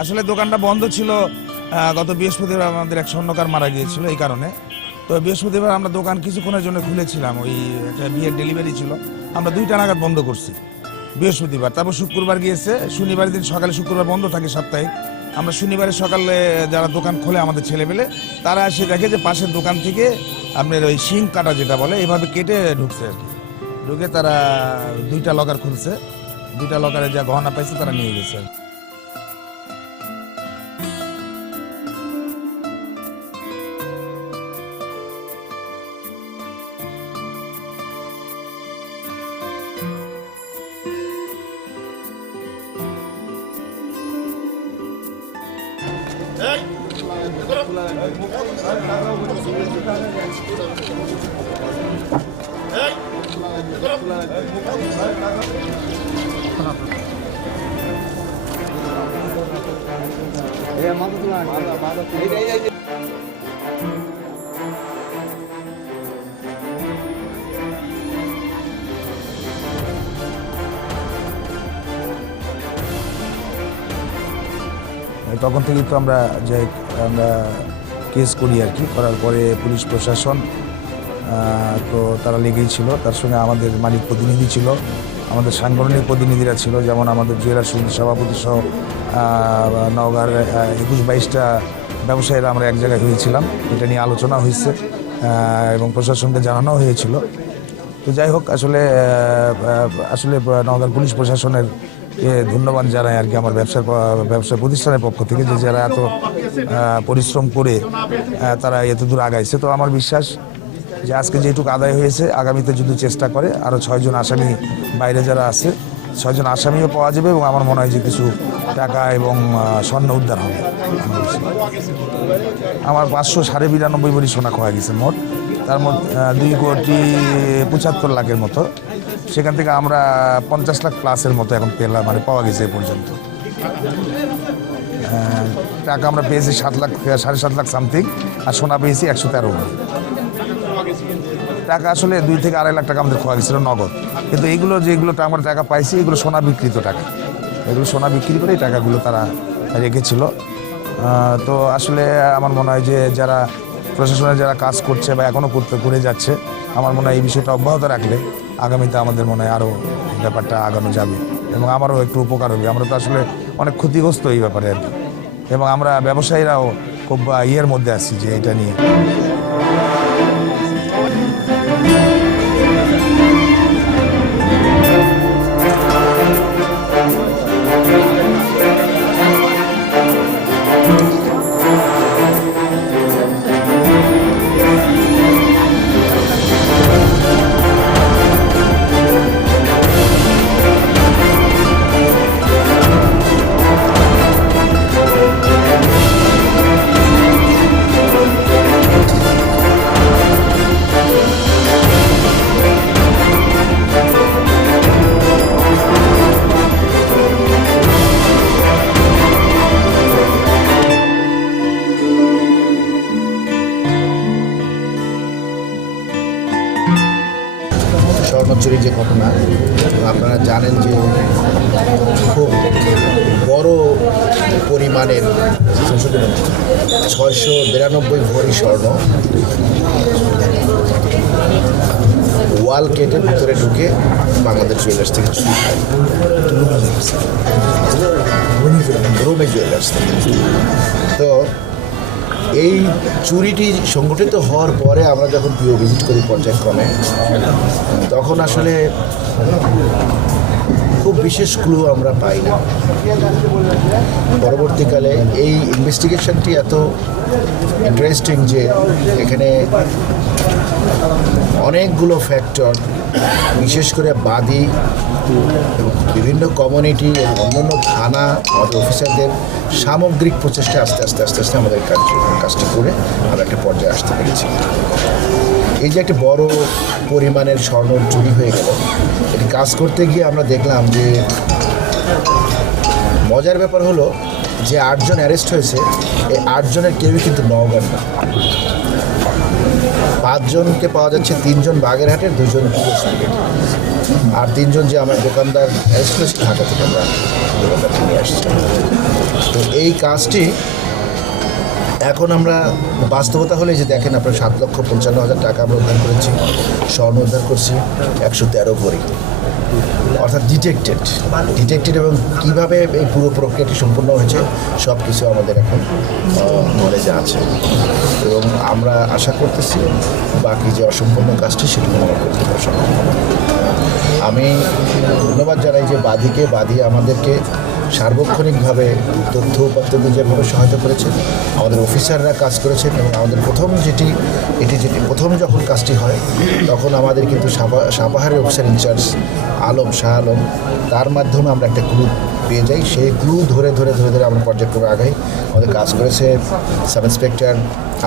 আসলে দোকানটা বন্ধ ছিল গত বৃহস্পতিবার আমাদের এক স্বর্ণকার মারা গিয়েছিল এই কারণে। তো বৃহস্পতিবার আমরা দোকান কিছুক্ষণের জন্য খুলেছিলাম, ওই একটা বিয়ের ডেলিভারি ছিল। আমরা দুইটা নাগাদ বন্ধ করছি বৃহস্পতিবার। তারপর শুক্রবার গিয়েছে, শনিবার দিন সকালে শুক্রবার বন্ধ থাকে সাপ্তাহিক। আমরা শনিবারের সকালে যারা দোকান খোলে আমাদের ছেলেপেলে তারা এসে দেখে যে পাশের দোকান থেকে আপনার ওই শিং কাটা যেটা বলে, এভাবে কেটে ঢুকছে আর কি। ঢুকে তারা দুইটা লকার খুলছে, দুইটা লকারে যা গহনা পাইছে তারা নিয়ে গেছে। আর কি। মাদা তুলা মাদা মাদা এই এই তখন থেকেই তো আমরা যে আমরা কেস করি আর কি। করার পরে পুলিশ, প্রশাসন তো তারা লেগেই ছিল। তার সঙ্গে আমাদের মালিক প্রতিনিধি ছিল। আমাদের সাংগঠনিক প্রতিনিধিরা ছিল, যেমন আমাদের জুয়েলার সমিতির সভাপতি সহ নওগাঁর একুশ বাইশটা ব্যবসায়ীরা আমরা এক জায়গায় হয়েছিলাম। এটা নিয়ে আলোচনা হয়েছে এবং প্রশাসনকে জানানো হয়েছিল। তো যাই হোক, আসলে আসলে নওগাঁর পুলিশ প্রশাসনের ধন্যবাদ জানাই আর কি আমার ব্যবসার ব্যবসা প্রতিষ্ঠানের পক্ষ থেকে যে যারা এত পরিশ্রম করে তারা এত দূর আগাইছে। তো আমার বিশ্বাস যে আজকে যেটুকু আদায় হয়েছে, আগামীতে যদি চেষ্টা করে আরও ছয়জন আসামি বাইরে যারা আছে, ছয়জন আসামিও পাওয়া যাবে এবং আমার মনে হয় যে কিছু টাকা এবং স্বর্ণ উদ্ধার হবে। আমার পাঁচশো সাড়ে বিরানব্বই ভরি সোনা খোয়া গেছে মোট। তার মধ্যে দুই কোটি পঁচাত্তর লাখের মতো। সেখান থেকে আমরা পঞ্চাশ লাখ প্লাসের মতো এখন পেলাম মানে পাওয়া গেছে এ পর্যন্ত। টাকা আমরা পেয়েছি সাত লাখ, সাড়ে সাত লাখ সামথিং আর সোনা পেয়েছি একশো তেরো টাকা আসলে দুই থেকে আড়াই লাখ টাকা আমাদের খোয়া গেছিল নগদ। কিন্তু এইগুলো যেগুলো আমরা টাকা পাইছি, এগুলো সোনা বিক্রিত টাকা। এগুলো সোনা বিক্রি করে এই টাকাগুলো তারা রেখেছিল। তো আসলে আমার মনে হয় যে যারা প্রশাসনে যারা কাজ করছে বা এখনও করতে, করে যাচ্ছে আমার মনে হয় এই বিষয়টা অব্যাহত রাখলে আগামীতে আমাদের মনে হয় আরও ব্যাপারটা আগানো যাবে। এবং আমারও একটু উপকার হবে। আমরা তো আসলে অনেক ক্ষতিগ্রস্ত এই ব্যাপারে আর কি। এবং আমরা ব্যবসায়ীরাও খুব ইয়ের মধ্যে আসছি যে এটা নিয়ে। ঘটনা আপনারা জানেন যে খুব বড় পরিমাণের ছয়শো বিরানব্বই ভরি স্বর্ণ ওয়াল কেটে ভিতরে ঢুকে বাংলাদেশ জুয়েলার্স থেকে হয় জুয়েলার্স থেকে। তো এই চুরিটি সংগঠিত হওয়ার পরে আমরা যখন পিও ভিজিট করি পর্যায়ক্রমে, তখন আসলে খুব বিশেষ ক্লু আমরা পাই না। পরবর্তীকালে এই ইনভেস্টিগেশনটি এত ইন্টারেস্টিং যে এখানে অনেকগুলো ফ্যাক্টর বিশেষ করে বাদী বিভিন্ন কমিউনিটি এবং অন্যান্য থানা অফিসারদের সামগ্রিক প্রচেষ্টা আস্তে আস্তে আস্তে আস্তে আমাদের কাজ, কাজটি করে আমরা একটা পর্যায়ে আসতে পেরেছি। এই যে একটা বড় পরিমাণের স্বর্ণ চুরি হয়ে গেল, এটি কাজ করতে গিয়ে আমরা দেখলাম যে মজার ব্যাপার হলো যে আটজন অ্যারেস্ট হয়েছে, এই আটজনের কেউই কিন্তু নওগাঁর না। পাঁচজনকে পাওয়া যাচ্ছে, তিনজন বাগেরহাটের, দুজন আর তিনজন যে আমার দোকানদার এক্সপ্রেস ঢাকা থেকে আমরা নিয়ে আসছি। তো এই কাজটি এখন আমরা বাস্তবতা হলে যে দেখেন আপনার সাত লক্ষ পঞ্চান্ন হাজার টাকা আমরা উদ্ধার করেছি, স্বর্ণ উদ্ধার করছি, একশো তেরো ভরি। অর্থাৎ ডিটেক্টেড ডিটেক্টেড এবং কীভাবে এই পুরো প্রক্রিয়াটি সম্পূর্ণ হয়েছে সব কিছু আমাদের এখন নলেজে আছে এবং আমরা আশা করতেছি বাকি যে অসম্পূর্ণ কাজটি সেটুকু আমরা করতে পারব। আমি ধন্যবাদ জানাই যে বাদিকে, বাদি আমাদেরকে সার্বক্ষণিকভাবে তথ্য উপাত্ত যেভাবে সহায়তা করেছেন, আমাদের অফিসাররা কাজ করেছেন এবং আমাদের প্রথম যেটি, এটি যেটি প্রথম যখন কাজটি হয়, তখন আমাদের কিন্তু সাপা সাপাহারের officer in charge Alam Shah Alam, তার মাধ্যমে আমরা একটা ক্লু পেয়ে যাই। সেই ক্লু ধরে ধরে ধরে ধরে আমরা পর্যায়ক্রমে আগাই আমাদের কাজ করেছে sub inspector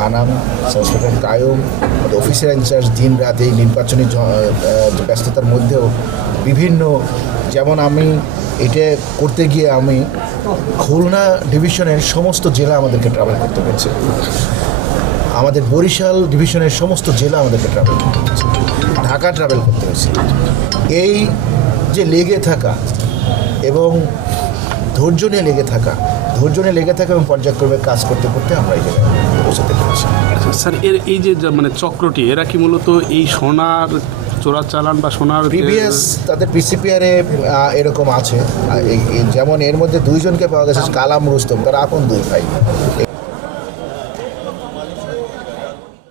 Anam sub inspector Kayum, আমাদের অফিসার ইনচার্জ দিন রাত এই নির্বাচনী ব্যস্ততার মধ্যেও বিভিন্ন যেমন আমি এটা করতে গিয়ে আমি খুলনা ডিভিশনের সমস্ত জেলা আমাদেরকে ট্রাভেল করতে হয়েছে। আমাদের বরিশাল ডিভিশনের সমস্ত জেলা আমাদেরকে ট্রাভেল করতে হয়েছে। ঢাকা ট্রাভেল করতে হয়েছে। এই যে লেগে থাকা এবং ধৈর্য নিয়ে লেগে থাকা, ধৈর্য নিয়ে লেগে থাকা এবং পর্যায়ক্রমে কাজ করতে করতে আমরা এই জায়গায় পৌঁছাতে পেরেছি। স্যার, এর এই যে মানে চক্রটি, এরা কি মূলত এই সোনার চোরাচালান বা সোনার প্রিভিয়াস তাদের পিসিপিআরে এরকম আছে। যেমন এর মধ্যে দুইজনকে পাওয়া গেছে কালাম রুস্তম তারা আপন দুই ভাই।